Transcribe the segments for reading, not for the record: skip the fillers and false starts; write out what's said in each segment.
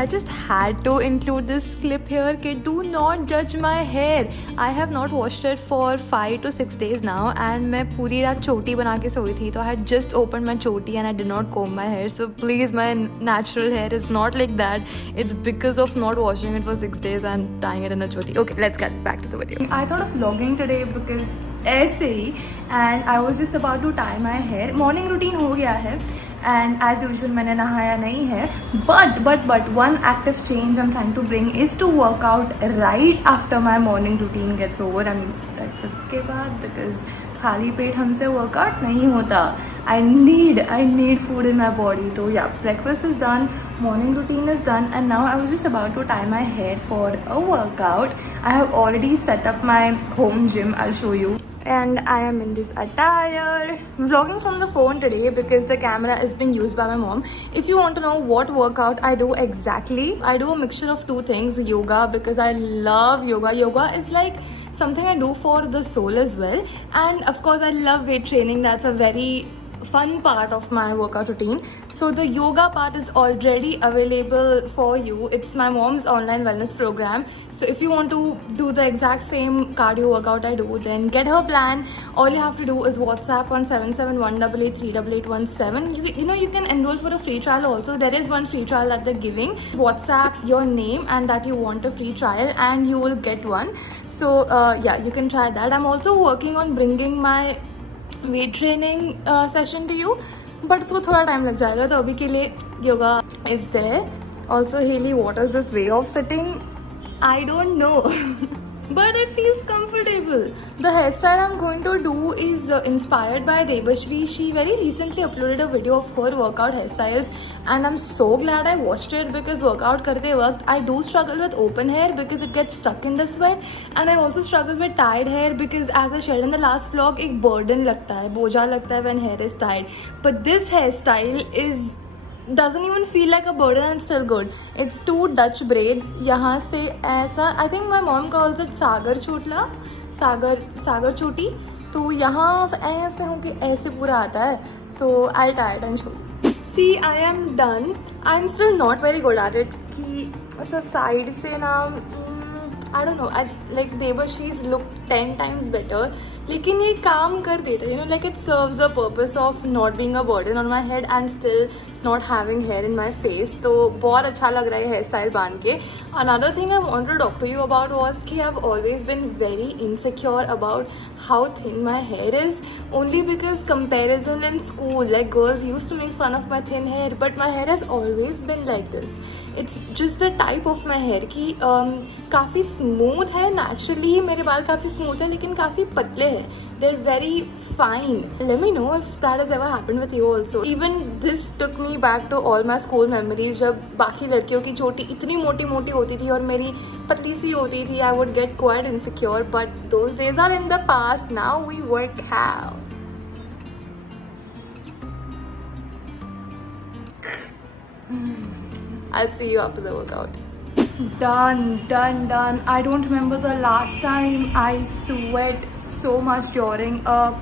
I just had to include this clip here. Kid, do not judge my hair. I have not washed it for 5 to 6 days now, and मैं पूरी रात चोटी बना के सोई थी. तो I had just opened my choti and I did not comb my hair. So please, my natural hair is not like that. It's because of not washing it for 6 days and tying it in a choti. Okay, let's get back to the video. I thought of vlogging today because ऐसे ही, and I was just about to tie my hair. Morning routine हो गया है. And as usual मैंने नहाया नहीं है, but one active change I'm trying to bring is to work out right after my morning routine gets over. I mean breakfast के बाद, because खाली पेट हमसे workout नहीं होता. I need food in my body. So yeah, breakfast is done, morning routine is done, and now I was just about to tie my hair for a workout. I have already set up my home gym. I'll show you. And I am in this attire, vlogging from the phone today because the camera is being used by my mom. If you want to know what workout I do exactly, I do a mixture of two things. Yoga, because I love yoga. Yoga is like something I do for the soul as well, and of course I love weight training. That's a very fun part of my workout routine. So the yoga part is already available for you. It's my mom's online wellness program. So if you want to do the exact same cardio workout I do, then get her plan. All you have to do is WhatsApp on 7718838817. You can enroll for a free trial also. There is one free trial that they're giving. WhatsApp your name and that you want a free trial and you will get one. So yeah, you can try that. I'm also working on bringing my weight training session to you, but उसको थोड़ा time लग जाएगा. तो अभी के लिए yoga is there. Also, Haley, what is this way of sitting? I don't know. But it feels comfortable. The hairstyle I'm going to do is inspired by Debashri. She very recently uploaded a video of her workout hairstyles, and I'm so glad I watched it because workout karte waqt I do struggle with open hair because it gets stuck in the sweat, and I also struggle with tied hair because, as I shared in the last vlog, एक burden लगता है, बोझा लगता है when hair is tied. But this hairstyle doesn't even feel like a burden and still good. It's two Dutch braids. यहाँ से ऐसा, I think my mom calls it सागर चोटला, सागर चोटी. तो यहाँ ऐसे होके ऐसे पूरा आता है. तो I'll tie it and show you. See, I am done. I'm still not very good at it. कि ऐसा side से ना, I don't know. Like Debashri's look 10 times better. लेकिन ये काम कर देता है, like it serves the purpose of not being a burden on my head and still not having hair in my face. तो बहुत अच्छा लग रहा है हेयर स्टाइल बांध के. Another thing I wanted to talk to you about was कि I've always been very insecure about how thin my hair is, only because comparison in school, like girls used to make fun of my thin hair, but my hair has always been like this. It's just the type of my hair कि काफ़ी smooth है. naturally मेरे बाल काफ़ी smooth है, लेकिन काफ़ी पतले हैं. They're very fine. Let me know if that has ever happened with you also. Even this took me back to all my school memories, जब बाकी लड़कियों की चोटी इतनी मोटी मोटी होती थी और मेरी पतली सी होती थी. I would get quite insecure, but those days are in the past. Now we work out. I'll see you after the workout. Done. I don't remember the last time I sweat so much during a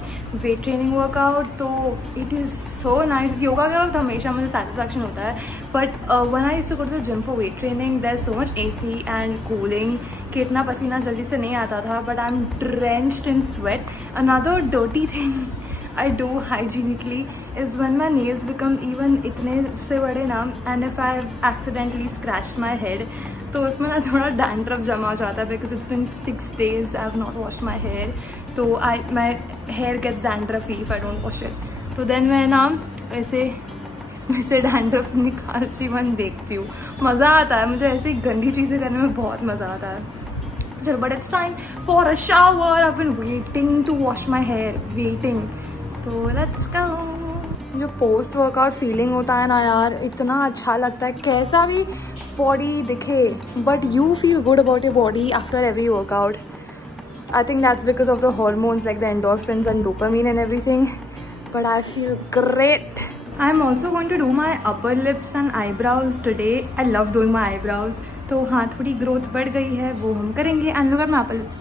weight training workout. So it is so nice. Yoga के वक्त हमेशा मुझे satisfaction होता है. But when I used to go to the gym for weight training, there's so much AC and cooling कि इतना पसीना जल्दी से नहीं आता था. But I'm drenched in sweat. Another dirty thing I do hygienically is when my nails become even इतने से बड़े ना, and if I've accidentally scratched my head, तो उसमें ना थोड़ा dandruff जमा हो जाता है because it's been 6 days I have not washed my hair. तो my hair gets dandruffy if I don't wash it. तो then मैं ना ऐसे इसमें से dandruff निकालती हुई देखती हूँ. मज़ा आता है मुझे, ऐसी गंदी चीज़ें करने में बहुत मज़ा आता है. चलो, but it's time for a shower. I've been waiting to wash my hair. तो लेट्स गो. जो पोस्ट वर्कआउट फीलिंग होता है ना यार, इतना अच्छा लगता है. कैसा भी बॉडी दिखे, but you feel good about your body after every workout. I think that's because of the hormones like the endorphins and dopamine and everything. But I feel great. I am also going to do my upper lips and eyebrows today. I love doing my eyebrows. तो हाँ, थोड़ी growth बढ़ गई है, वो हम करेंगे. And look at my upper lips.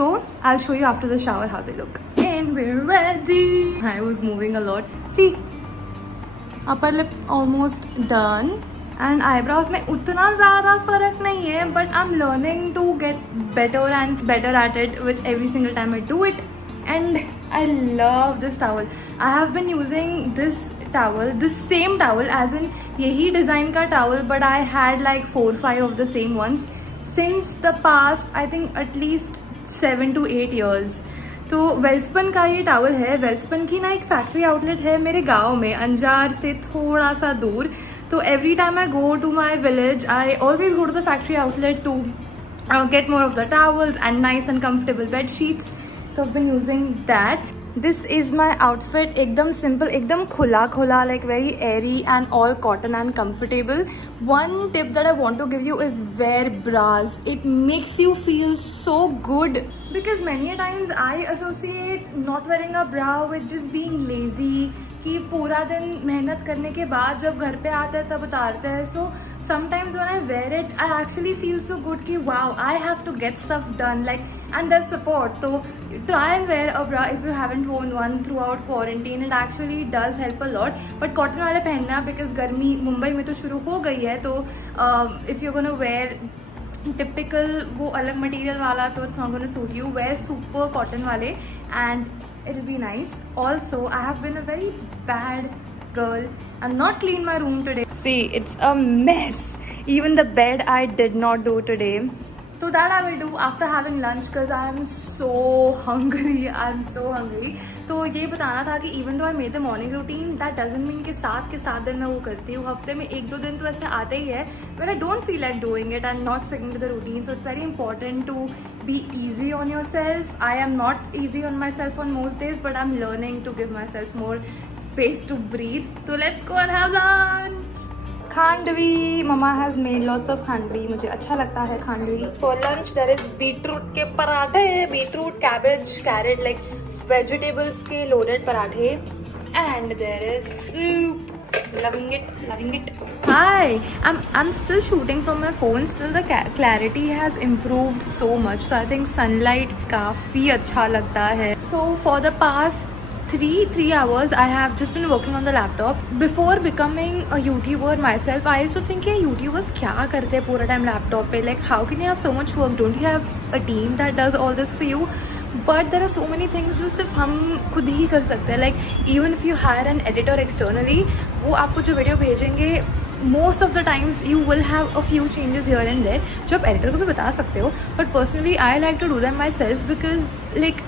So I'll show you after the shower how they look. And we're ready. I was moving a lot. See, upper lips almost done. And eyebrows में उतना ज़्यादा फ़र्क नहीं है, but I am learning to get better and better at it with every single time I do it. And I love this towel. I have been using this same towel as in यही design का towel, but I had like 4-5 of the same ones since the past I think at least 7 to 8 years. तो वेल्सपन का ये towel है. वेल्सपन की ना एक factory outlet है मेरे गांव में, अंजार से थोड़ा सा दूर. तो every time I go to my village I always go to the factory outlet to get more of the towels and nice and comfortable bed sheets. So I've been using that. This is my outfit. एकदम simple, एकदम खुला खुला, like very airy and all cotton and comfortable. One tip that I want to give you is wear bras. It makes you feel so good. Because many times I associate not wearing a bra with just being lazy. कि पूरा दिन मेहनत करने के बाद जब घर पे आता है तब उतारते हैं. So sometimes when I wear it, I actually feel so good कि wow, I have to get stuff done, like, and there's support. So try and wear a bra if you haven't worn one throughout quarantine. It actually does help a lot. But cotton वाले पहनना, because गर्मी मुंबई में तो शुरू हो गई है. तो if you're gonna wear typical वो अलग material वाला, तो it's not gonna suit you. Wear super cotton वाले and it'll be nice. Also, I have been a very bad girl and not cleaned my room today. See, it's a mess. Even the bed I did not do today. So that I will do after having lunch because I am so hungry. I'm so hungry. तो ये बताना था कि even though I made the morning routine, that doesn't mean कि 7 के 7 दिन मैं वो करती हूँ. हफ्ते में 1-2 दिन तो ऐसे आते ही है when I don't feel like doing it and not sticking to the routine. So it's very important to be easy on yourself. I am not easy on myself on most days, but I'm learning to give myself more space to breathe. So let's go and have lunch. Khandvi. Mama has made lots of khandvi. मुझे अच्छा लगता है khandvi. For lunch there is beetroot के पराठे, beetroot, cabbage, carrot, like vegetables के loaded पराठे, and there is soup. Loving it, loving it. Hi, I'm still shooting from my phone. Still the clarity has improved so much. So I think sunlight काफी अच्छा लगता है. So for the past 3 hours I have just been working on the laptop. Before becoming a YouTuber myself, I used to think कि YouTubers क्या करते हैं पूरा time laptop पे. Like how can you have so much work? Don't you have a team that does all this for you? But there are so many things जो सिर्फ हम खुद ही कर सकते हैं. Like even if you hire an editor externally, वो आपको जो वीडियो भेजेंगे most of the times you will have a few changes here and there जो आप editor को भी बता सकते हो. But personally I like to do them myself because like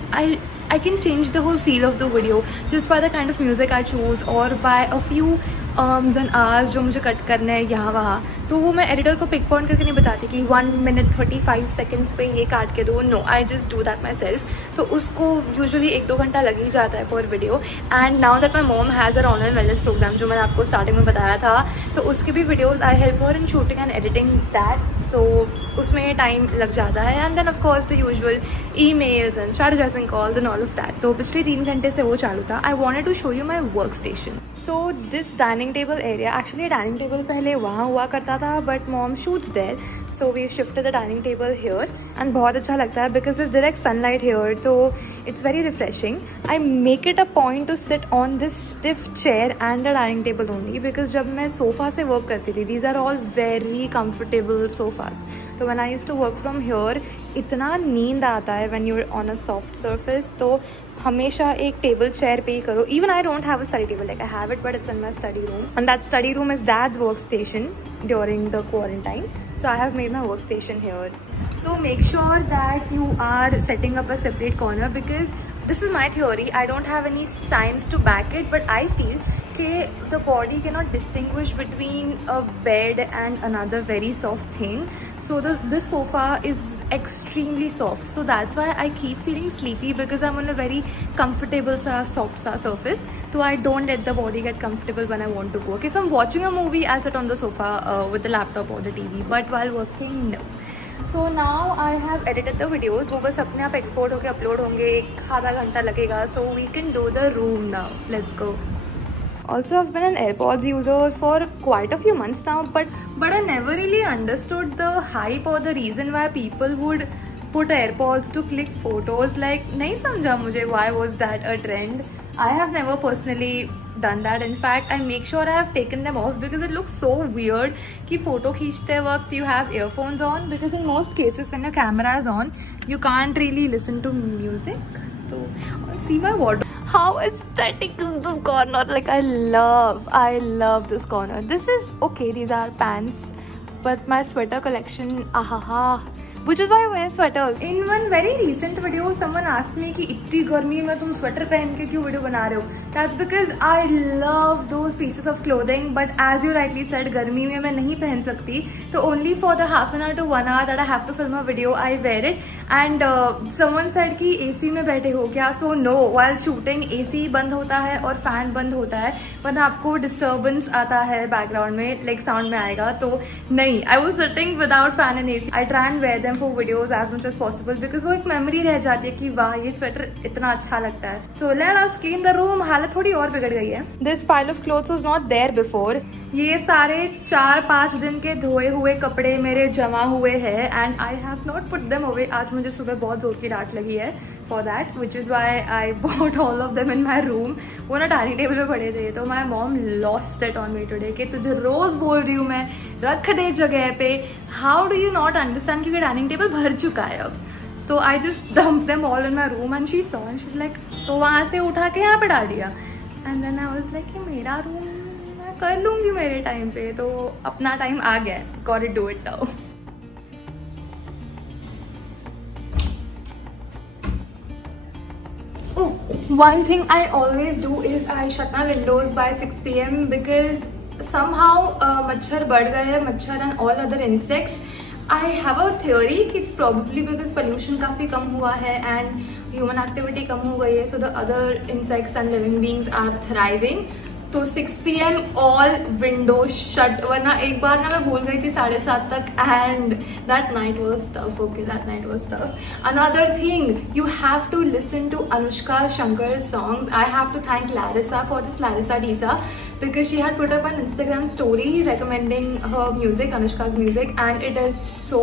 I can change the whole feel of the video just by the kind of music I choose or by a few and hours जो मुझे cut करना है यहाँ वहाँ. तो वो मैं editor को पिक पॉइंट करके नहीं बताती कि 1 minute 35 seconds पे ये काट के दो. No, I just do that myself. तो उसको यूजुअली 1-2 घंटा लग ही जाता है पर video. And now that my mom has a online wellness program जो मैंने आपको स्टार्टिंग में बताया था, तो उसके भी videos I help her in shooting and editing that. So उसमें टाइम लग जाता है. And then of course the usual emails and strategising calls and all of that. तो पिछले 3 घंटे से वो चालू था. I wanted to show you my work station. So this dining table area, actually dining table पहले वहाँ हुआ करता था but mom shoots there, so we shifted the dining table here and बहुत अच्छा लगता है because there's direct sunlight here, so it's very refreshing. I make it a point to sit on this stiff chair and the dining table only because जब मैं sofa से work करती थी, these are all very comfortable sofas. तो when I used to work from here, इतना नींद आता है when you're on a soft surface. तो हमेशा एक टेबल चेयर पे ही करो. Even I don't have a study table, like I have it but it's in my study room, and that study room is Dad's workstation during the quarantine. So I have made my workstation here. So make sure that you are setting up a separate corner because this is my theory. I don't have any science to back it, but I feel that the body cannot distinguish between a bed and another very soft thing. So this sofa is extremely soft, so that's why I keep feeling sleepy because I'm on a very comfortable soft surface. So I don't let the body get comfortable when I want to work. If I'm watching a movie, I'll sit on the sofa with the laptop or the TV, but while working, no. So now I have edited the videos. वो बस अपने आप export होकर upload होंगे. 1-आधा घंटा लगेगा. So we can do the room now. Let's go. Also, I've been an AirPods user for quite a few months now, but I never really understood the hype or the reason why people would put AirPods to click photos. Like नहीं समझा मुझे why was that a trend. I have never personally done that. In fact, I make sure I have taken them off because it looks so weird कि photo खींचते वक्त you have earphones on, because in most cases when your camera is on you can't really listen to music. So see my wardrobe. How aesthetic is this corner? Like I love this corner. This is okay, these are pants, but my sweater collection, ahaha, which is why I wear sweaters. In one very recent video, someone asked me कि इतनी गर्मी में तुम sweater पहन के क्यों video बना रहे हो? That's because I love those pieces of clothing, but as you rightly said, गर्मी में मैं नहीं पहन सकती, तो only for the half an hour to 1 hour that I have to film a video, I wear it. And someone said कि AC में बैठे हो क्या? So no, while shooting AC बंद होता है और fan बंद होता है, वरना आपको disturbance आता है background में, like sound में आएगा, तो नहीं. I was sitting without fan and AC. I try and wear them for videos as much as possible because वो एक memory रह जाती है कि वाह ये स्वेटर इतना अच्छा लगता है. So let us clean the room. हालत थोड़ी और बिगड़ गई है. This pile of clothes was not there before. ये सारे 4-5 दिन के धोए हुए कपड़े मेरे जमा हुए हैं and I have not put them away. आज मुझे सुबह बहुत जोर की डांट लगी है for that, which is why I bought all of them in my room. वो ना डाइनिंग टेबल पे पड़े थे, तो my mom lost it on me today कि तुझे रोज बोल रही हूँ मैं रख दे जगह पे. How do you not understand? क्योंकि डाइनिंग टेबल भर चुका है अब. तो I just dumped them all in my room and she saw and she's like, तो वहाँ से उठा के यहाँ पे डाल दिया. And then I was like कि मेरा रूम मैं कर लूँगी मेरे टाइम पे, तो अपना टाइम आ गया. Gotta do it now. Oh, one thing I always do is I shut my windows by 6 PM because somehow मच्छर बढ़ गए हैं, मच्छर and all other insects. I have a theory कि it's probably because pollution काफ़ी कम हुआ है and human activity कम हो गई है, so the other insects and living beings are thriving. तो 6 PM all windows shut, वरना एक बार ना मैं भूल गई थी 7:30 तक and that night was tough. Okay, that night was tough. Another thing, you have to listen to Anushka Shankar's songs. I have to thank Larissa for this, Larissa Disa, because she had put up an Instagram story recommending her music, Anushka's music, and it is so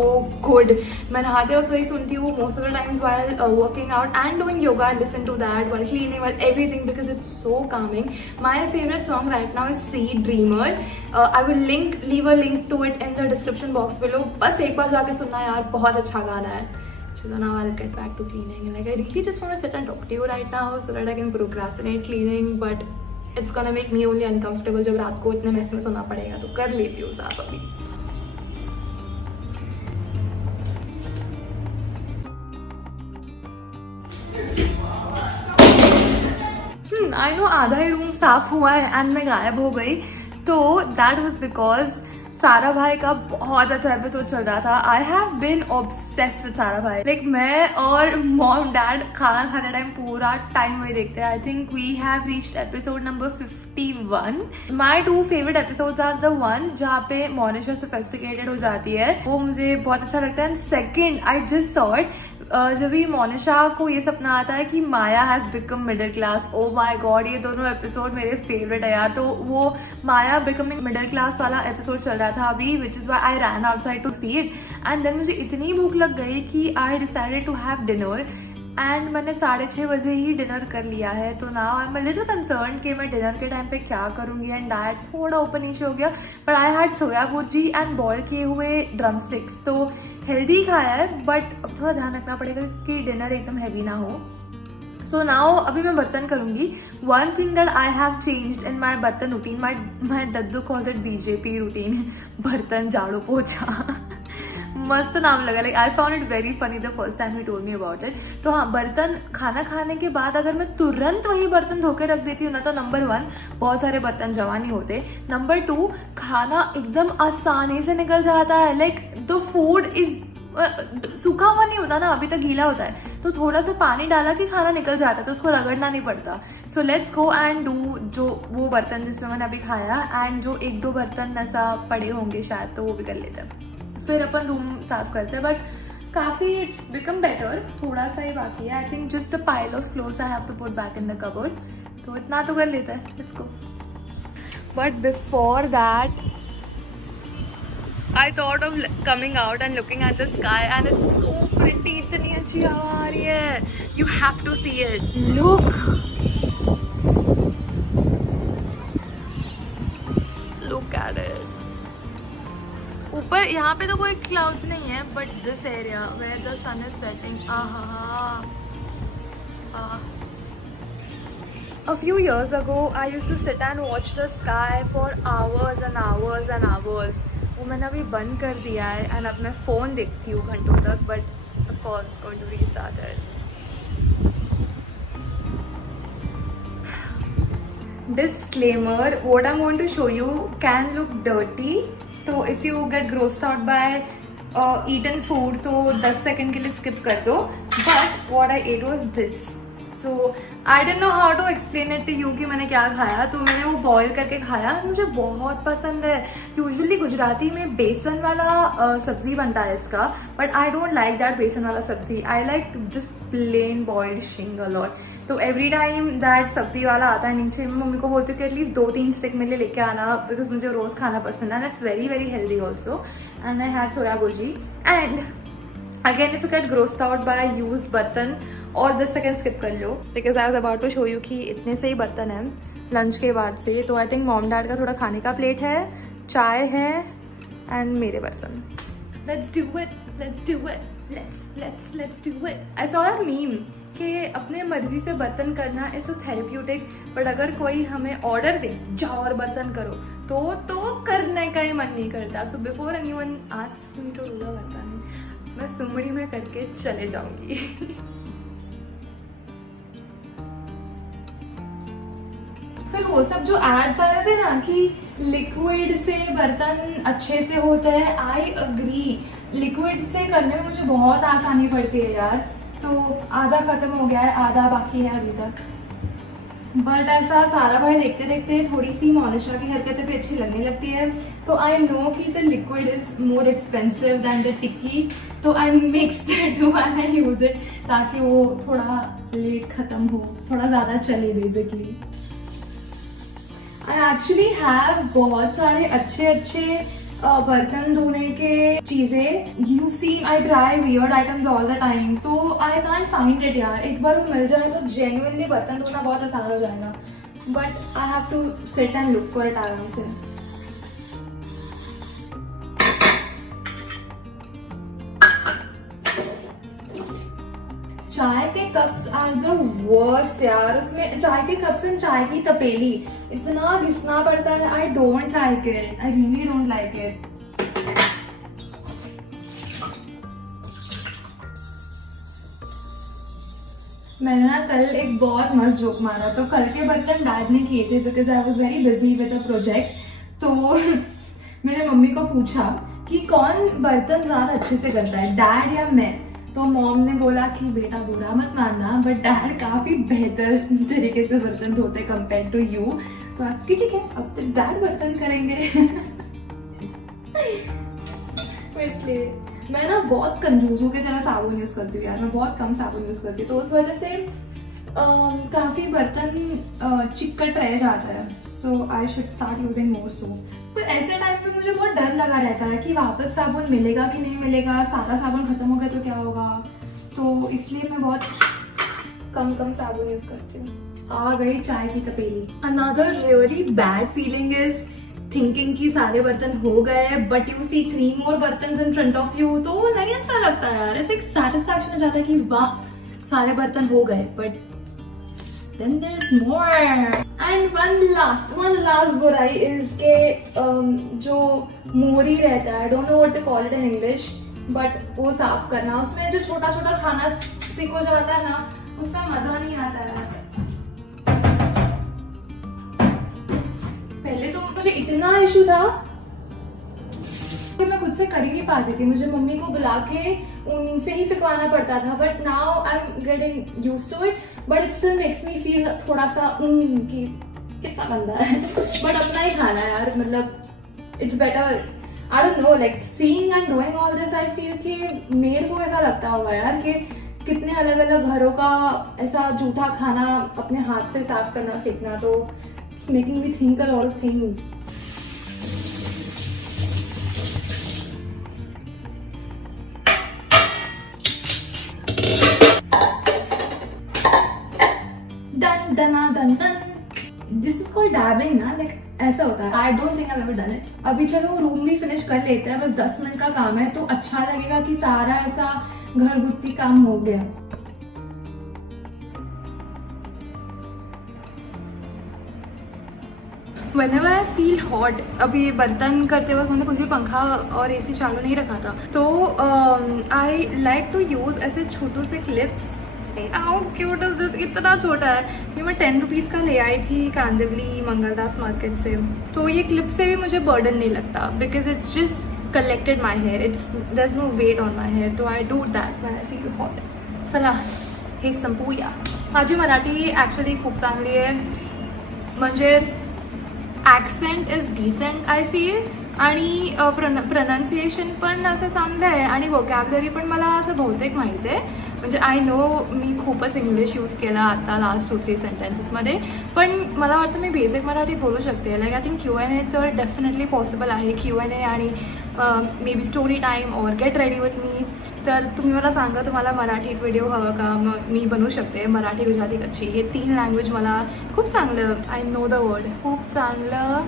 good. मैं नहाते वक्त वही सुनती हूँ most of the times while working out and doing yoga. I listen to that while cleaning, while everything, because it's so calming. My favorite song right now is Sea Dreamer. I will leave a link to it in the description box below. बस एक बार जाके सुनना यार, बहुत अच्छा गाना है. So now I'll get back to cleaning. Like I really just want to sit and talk to you right now so that I can procrastinate cleaning, but it's gonna make me only uncomfortable जब रात को इतने mess में सोना पड़ेगा, तो कर लेती हूँ साफ अभी. I know आधा ही रूम साफ हुआ है एंड मैं गायब हो गई, तो that was because सारा भाई का बहुत अच्छा एपिसोड चल रहा था. I have been obsessed with Sarabhai. Like मैं और मॉम डैड खाना खाने टाइम पूरा टाइम वही देखते हैं. I think we have reached episode number 51. My 2 favourite episodes are the one जहाँ पे मोनिशा सोफिस्टिकेटेड हो जाती है, वो मुझे बहुत अच्छा लगता है. And second, I just saw it जब भी मोनिशा को ये सपना आता है कि Maya has become middle class. Oh my God, ये दोनों एपिसोड मेरे फेवरेट है यार. तो वो माया बिकमिंग मिडिल क्लास वाला एपिसोड चल रहा था अभी, which is why I ran outside to see it. And then मुझे इतनी भूख लग गई कि I decided to have dinner, and मैंने 6:30 बजे ही डिनर कर लिया है. तो now I am a little concern कि मैं डिनर के टाइम पे क्या करूँगी. एंड डाइट थोड़ा ऊपर नीचे हो गया, but I had soya bhurji and boil किए हुए ड्रम स्टिक्स. तो हेल्दी खाया है, बट अब थोड़ा ध्यान रखना पड़ेगा कि डिनर एकदम हैवी ना हो. सो नाउ अभी मैं बर्तन करूँगी. One thing that I have changed in my bartan routine, my दद्दू कॉल्स इट BJP रूटीन, बर्तन झाड़ू पोछा. मस्त नाम लगा. Like I found it very funny the first time ही टोल्ड मी अबाउट इट. तो हाँ, बर्तन खाना खाने के बाद अगर मैं तुरंत वही बर्तन धो के रख देती हूँ ना, तो नंबर 1 बहुत सारे बर्तन जमा नहीं होते. नंबर 2 खाना एकदम आसानी से निकल जाता है. लाइक द फूड इज सूखा हुआ नहीं होता ना, अभी तक गीला होता है, तो थोड़ा सा पानी डाला कि खाना निकल जाता है, तो उसको रगड़ना नहीं पड़ता. So let's go and do जो वो बर्तन जिसमें मैंने अभी खाया, एंड जो 1-2 बर्तन ऐसा पड़े होंगे शायद, तो वो भी कर लेते हैं. फिर अपन रूम साफ करते हैं. बट काफ़ी इट्स बिकम बेटर. थोड़ा सा ही बाकी है. I think just the pile of clothes I have to put back in the cupboard. तो इतना तो कर लेते हैं. Let's go. But before that I thought of coming out and looking at the sky, and it's so pretty. इतनी अच्छी हवा आ रही है. You have to see it. Look. Look at it. ऊपर यहाँ पे तो कोई clouds नहीं है, but this area where the sun is setting, A few years ago, I used to sit and watch the sky for hours and hours and hours. वो मैंने अभी बंद कर दिया है and अब मैं फ़ोन देखती हूँ घंटों तक, but of course going to restart it. Disclaimer, what I'm going to show you can look dirty. So if you get grossed out by eaten food, तो 10 सेकंड के लिए skip कर दो. But what I ate was this. So I didn't know how to explain it to you कि मैंने क्या खाया. तो मैंने वो बॉईल करके खाया. मुझे बहुत पसंद है. यूजुअली गुजराती में बेसन वाला सब्जी बनता है इसका, but I don't like that बेसन वाला सब्जी. I like just plain boiled शिंग अलॉट. तो एवरी टाइम दैट सब्जी वाला आता है नीचे, मैं मम्मी को बोलती हूँ कि एटलीस्ट 2-3 स्टिक मेरे लिए लेके आना, बिकॉज मुझे रोज़ खाना पसंद है. It's very very healthy also. And I had soya bhurji. And again if you get grossed out by used bartan, और 10 सेकेंड स्किप कर लो, because I was about to show you कि इतने से ही बर्तन हैं लंच के बाद से. तो आई थिंक मॉम डैड का थोड़ा खाने का प्लेट है, चाय है एंड मेरे बर्तन. Let's do it, let's do it, let's do it. I saw that meme कि अपने मर्जी से बर्तन करना इज सो थेरेप्यूटिक, बट अगर कोई हमें ऑर्डर दे जाओ और बर्तन करो तो करने का ही मन नहीं करता. So before anyone asks me to do the bartan, मैं सुमड़ी में करके चले जाऊंगी. फिर वो सब जो एड्स आ रहे थे ना कि लिक्विड से बर्तन अच्छे से होते हैं, आई अग्री. लिक्विड से करने में मुझे बहुत आसानी पड़ती है यार. तो आधा खत्म हो गया है, आधा बाकी है अभी तक. बट ऐसा सारा भाई देखते देखते थोड़ी सी मोनिशा की हरकतें भी अच्छी लगने लगती है. तो आई नो कि the liquid is more expensive than the tikki. तो I mix the two and I use it, ताकि वो थोड़ा लेट खत्म हो, थोड़ा ज़्यादा चले बेसिकली. आई एक्चुअली हैव बहुत सारे अच्छे बर्तन धोने के चीजें. You seen I try weird items all the time, तो आई कांट फाइंड इट यार. एक बार वो मिल जाए तो जेन्युइनली बर्तन धोना बहुत आसान हो जाएगा, but I have to sit and look for it आराम से. चाय के कप्स आर द वर्स्ट यार. उसमें चाय के कप्स एंड चाय की तपेली इतना घिसना पड़ता है. I don't like it, I really don't like it. मैंने ना कल एक बहुत मस्त जोक मारा. तो कल के बर्तन डैड ने किए थे because I was very busy with a project. तो मैंने मम्मी को पूछा कि कौन बर्तन ज्यादा अच्छे से करता है, डैड या मैं. तो मॉम ने बोला कि बेटा बुरा मत मानना, बट डैड काफी बेहतर तरीके से बर्तन धोते कंपेयर टू यू. तो आज की ठीक है, अब से डैड बर्तन करेंगे. तो इसलिए मैं ना बहुत कंजूसों की तरह साबुन यूज करती हूँ यार. मैं बहुत कम साबुन यूज करती हूँ, तो उस वजह से काफी बर्तन चिकट रह जाता है. So I should start using more soap. तो ऐसे टाइम पे मुझे बहुत डर लगा रहता है कि वापस साबुन मिलेगा कि नहीं मिलेगा, सारा साबुन खत्म हो गया तो क्या होगा. तो इसलिए मैं बहुत कम साबुन यूज करती हूँ. आ गई चाय की तपेली. Another really bad feeling is thinking कि सारे बर्तन हो गए, बट यू सी 3 more बर्तन इन फ्रंट ऑफ यू. तो नहीं अच्छा लगता यार. ऐसे एक सेटिस्फैक्शन हो जाता है कि वाह सारे बर्तन हो गए, but then there's more. And one last बुराई is के जो मोरी रहता है, I don't know what to call it in English, but वो साफ करना. उसमें जो छोटा छोटा खाना स्टिक हो जाता है ना, उसमें मजा नहीं आता है. पहले तो मुझे इतना इशू था कि मैं खुद से कर ही नहीं पाती थी. मुझे मम्मी को बुला के उनसे ही फिकवाना पड़ता था. But now I am getting used to it, but it still makes me feel थोड़ा सा कि कितना गंदा है. बट अपना ही खाना है यार, मतलब it's better. I don't no, like seeing and doing all this, I feel कि मेरे को ऐसा लगता होगा यार कि कितने अलग अलग घरों का ऐसा जूठा खाना अपने हाथ से साफ करना, फेंकना. तो it's making me think a lot of things. Dun. This is called dabbing, na? Like ऐसा होता है। I don't think I ever done it. अभी चलो रूम भी फिनिश कर लेते हैं, बस 10 मिनट का काम है तो अच्छा लगेगा कि सारा ऐसा घरगुती काम हो गया। Whenever I feel hot, अभी बर्तन करते वक्त मैंने कुछ भी पंखा और एसी चालू नहीं रखा था, तो आई लाइक टू यूज ऐसे छोटू से clips. How cute is this, इतना छोटा है। ये मैं 10 रुपीज़ का ले आई थी कांदिवली मंगलदास मार्केट से। तो ये क्लिप से भी मुझे बर्डन नहीं लगता, because it's just collected my hair, there is no weight on my hair, तो I do that when I feel hot. चला हे संपूया। माझी मराठी ॲक्च्युली खूप चांगली आहे, म्हणजे accent is decent I feel, आणि प्रनाऊन्सिएशन पण असं चांगलं आहे, आणि वोकॅब्युलरी पण मला असं बहुतेक माहीत आहे. म्हणजे आय नो मी खूपच इंग्लिश यूज केला आता लास्ट 2-3 सेंटेन्सेसमध्ये, पण मला वाटतं मी बेसिक मराठीत बोलू शकते. लाईक आय थिंक Q&A तर डेफिनेटली पॉसिबल आहे. Q&A आणि मे बी स्टोरी टाईम और गेट रेडी विथ मी. तर तुम्ही मला सांगा तुम्हाला मराठीत व्हिडिओ हवं का, मग मी बनवू शकते. मराठी गुजराती कच्ची हे 3 लँग्वेज मला खूप चांगलं, आय नो द वर्ड, खूप चांगलं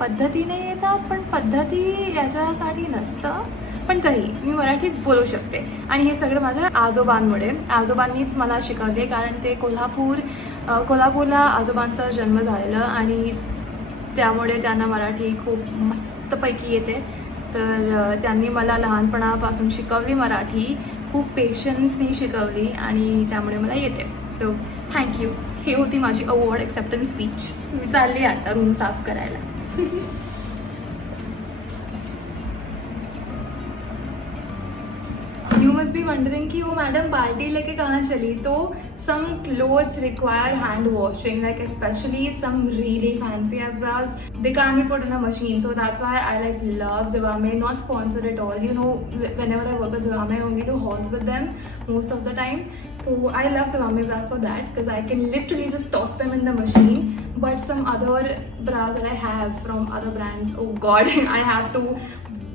पद्धतीने येतात, पण पद्धती याच्यासाठी नसतं, पण तरी मी मराठीत बोलू शकते. आणि हे सगळं माझ्या आजोबांमुळे, आजोबांनीच मला शिकवले, कारण ते कोल्हापूरला आजोबांचा जन्म झालेला, आणि त्यामुळे त्यांना मराठी खूप मस्तपैकी येते. तर त्यांनी मला लहानपणापासून शिकवली मराठी, खूप पेशन्सनी शिकवली, आणि त्यामुळे मला येते. तो थँक्यू. हे होती माझी अवॉर्ड ॲक्सेप्टन्स स्पीच. मी चालली आता रूम साफ करायला. You must be wondering कि वो मैडम बाल्टी लेके कहाँ चली. तो some clothes require hand washing, like especially some really fancy ass bras, they can't be put in a machine. So that's why I like love Zivame, not sponsored at all. You know, whenever I work with Zivame, I only do hauls with them most of the time. So I love Zivame bras for that, because I can literally just toss them in the machine. But some other bras that I have from other brands, oh god, I have to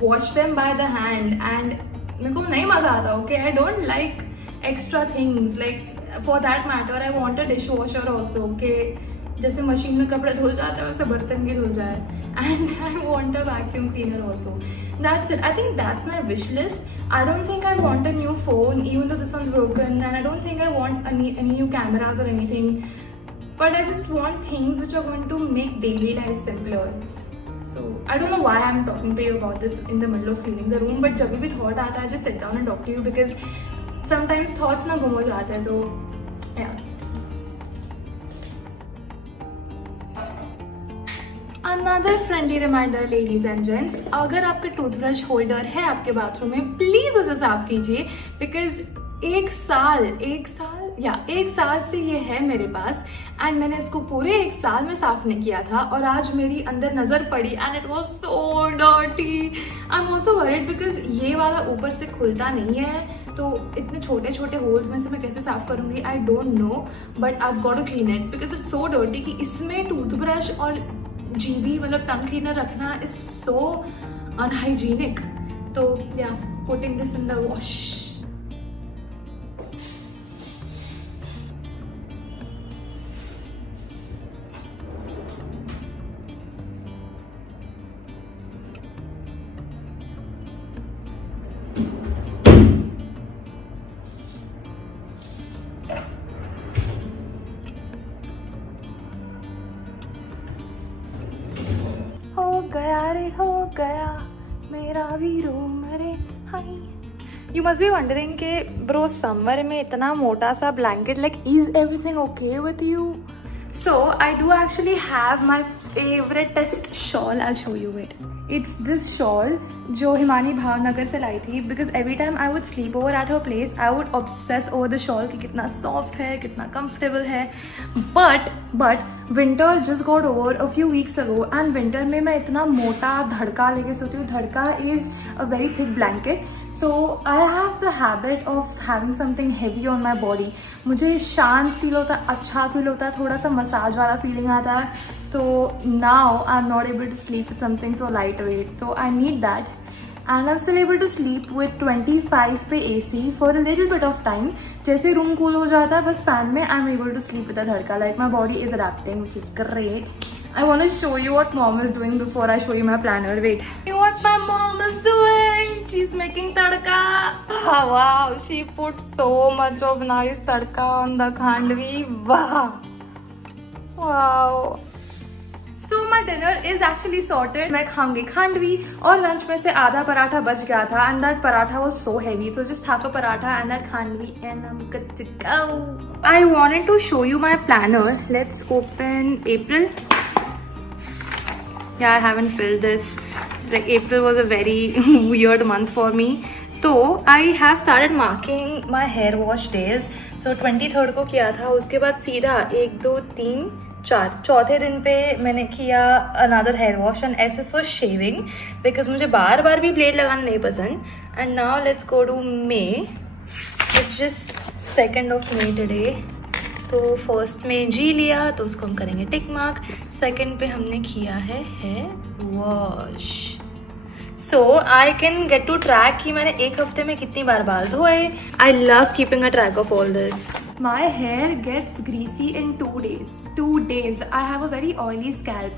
wash them by the hand, and मेरे को नहीं मजा आता. Okay, I don't like extra things. Like for that matter, I want a dishwasher also. Okay, जैसे machine में कपड़े धुल जाते हैं वैसे बर्तन भी धुल जाए. And I want a vacuum cleaner also. That's it. I think that's my wish list. I don't think I want a new phone, even though this one's broken, and I don't think I want any new cameras or anything. But I just want things which are going to make daily life simpler. So I don't know why I'm talking to you about this in the middle of cleaning the room, but जब भी thought आता है, I just sit down and talk to you, because sometimes thoughts ना गुम हो जाते हैं. तो yeah. Another friendly reminder, ladies and gents, अगर आपका टूथब्रश होल्डर है आपके बाथरूम में, प्लीज उसे साफ कीजिए, बिकॉज एक साल से ये है मेरे पास, एंड मैंने इसको पूरे 1 साल में साफ नहीं किया था, और आज मेरी अंदर नजर पड़ी and it was so dirty. I am also worried, because ये वाला ऊपर से खुलता नहीं है, तो इतने छोटे छोटे होल्स में से मैं कैसे साफ करूंगी, I don't know, but I have got to clean it because it's so dirty कि इसमें टूथब्रश और जीबी मतलब टंग क्लीनर रखना इज सो अनहाइजीनिक. तो या putting this in the wash. हो गया मेरा भी रूम रे hi. You must be wondering के ब्रो समर में इतना मोटा सा blanket, like is everything okay with you? So I do actually have my favoriteest shawl. I'll show you it. It's this shawl जो हिमानी भावनगर से लाई थी, because every time I would sleep over at her place, I would obsess over the shawl कि कितना soft है, कितना comfortable है. But winter just got over a few weeks ago, and winter में मैं इतना मोटा धड़का लेके सोती हूँ. धड़का is a very thick blanket. So I have the habit of having something heavy on my body. मुझे शांत फील होता है, अच्छा फील होता है, थोड़ा सा मसाज वाला फीलिंग आता है. तो now I'm not able to sleep with something so lightweight. So I need that. And I'm still able to sleep with 25 पे AC for a little bit of time. जैसे रूम कूल हो जाता है बस fan में, I'm able to sleep with a Dhadak. Like my body is adapting, which is great. I want to show you what mom is doing before I show you my planner. Wait. See what my mom is doing? She's making tadka. Oh, wow. She put so much of nice tadka on the khandvi. Wow. Wow. So my dinner is actually sorted. मैं खाऊंगी खांडवी और lunch में से आधा पराठा बच गया था and that paratha was so heavy, so just half a paratha and that khandvi and I'm good to go. I wanted to show you my planner. Let's open April. Yeah, I haven't filled this. Like April was a very weird month for me. So I have started marking my hair wash days. So 23rd को किया था, उसके बाद सीधा 1 2 3 4 चौथे दिन पे मैंने किया another hair wash and S is for shaving because मुझे बार बार भी ब्लेड लगाना नहीं पसंद. And now let's go to May. It's just 2nd of May today. तो फर्स्ट में जी लिया तो उसको हम करेंगे टिक मार्क. 2nd पे हमने किया है hair wash. So I can get to track कि मैंने एक हफ्ते में कितनी बार बाल धोए. I love keeping a track of all this. My hair gets greasy in 2 days. 2 days. I have a very oily scalp.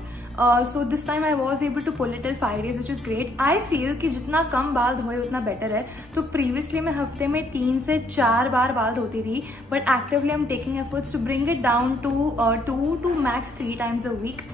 So this time I was able to pull it till 5 days, which is great. I feel कि जितना कम बाल धोए उतना better है. तो previously मैं हफ्ते में 3 से 4 बार बाल धोती थी, but actively I am taking efforts to bring it down to 2 to max 3 times a week.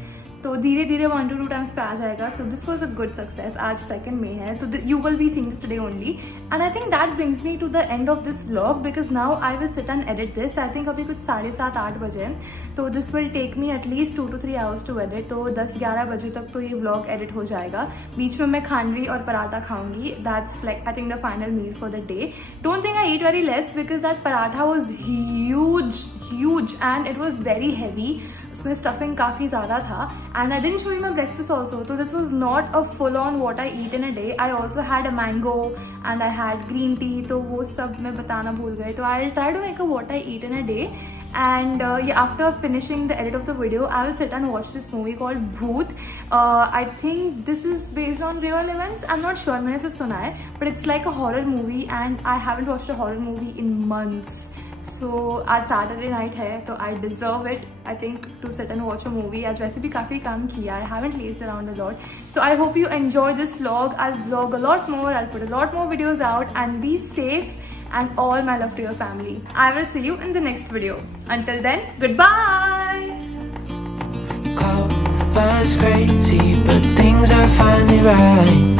तो धीरे धीरे 1 to 2 times पे आ जाएगा. So this was a good success. आज 2nd May है, तो you will be seeing this today only. And I think that brings me to the end of this vlog because now I will sit and edit this. I think अभी कुछ 7:30-8 बजे हैं, तो this will take me at least 2 to 3 hours to edit. तो 10-11 बजे तक तो ये व्लॉग एडिट हो जाएगा. बीच में मैं खांडवी और पराठा खाऊंगी. That's like I think the final meal for the day. Don't think I eat very less because that paratha was huge and it was very heavy. उसमें स्टफिंग काफ़ी ज़्यादा था. And I didn't show you my breakfast also. तो this was not a full on what I eat in a day. I also had a mango and I had green tea. तो वो सब मैं बताना भूल गई. तो I try to make a what I eat in a day. And after finishing the edit of the video, I will sit and watch this movie called Bhoot. I think this is based on real events. I'm not sure. मैंने सिर्फ सुना है, but it's like a horror movie and I haven't watched a horror movie in months. So आज Saturday night है, तो I deserve it. I think to sit and watch a movie. आज वैसे भी काफ़ी काम किया. I haven't lazed around a lot. So I hope you enjoy this vlog. I'll vlog a lot more. I'll put a lot more videos out and be safe. And all my love to your family. I will see you in the next video. Until then, goodbye! Call us crazy, but things are finally right.